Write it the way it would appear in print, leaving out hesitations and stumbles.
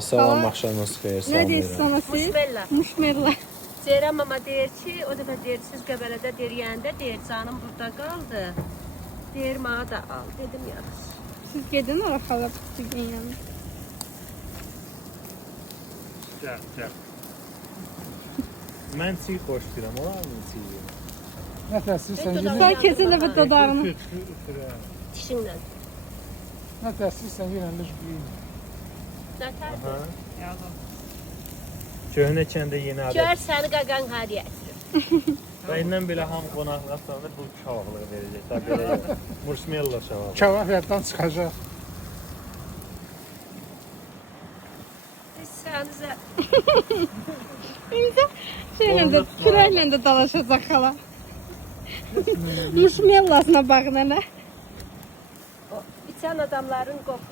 Salam axşamınız xeyir. Ne deyirsiz sana siz? Muşmella. Muşmella. Ceyran mama deyir ki, o da deyir, siz Qəbələdə deyəndə deyir, canım burada qaldı. Deyir, mənə da al. Dedim, yaxşı. Siz gedin ora xala sizin yanına. Gəl. Mən çiğ xoş deyirəm, olar mı çiğ? Nətəsi sən Dodağını yenə Sen kesin de bu dodağını. Dişinlə. nətəsi sən yenə lüzgün. Nə tərdir? Köhnə kəndə yeni adət. Gör səni qaqan hadiyə gətirir. Və indən belə hamı qonaqlar sonra bu şavaqlığı verəcək. Da belə Mursmella şavağı. Kavaq yaddan çıxacaq. Sənizə İndi şeylə də, kürəklə də dalaşacaq xala. Muşmellasına bax nənə. içən adamların qoxu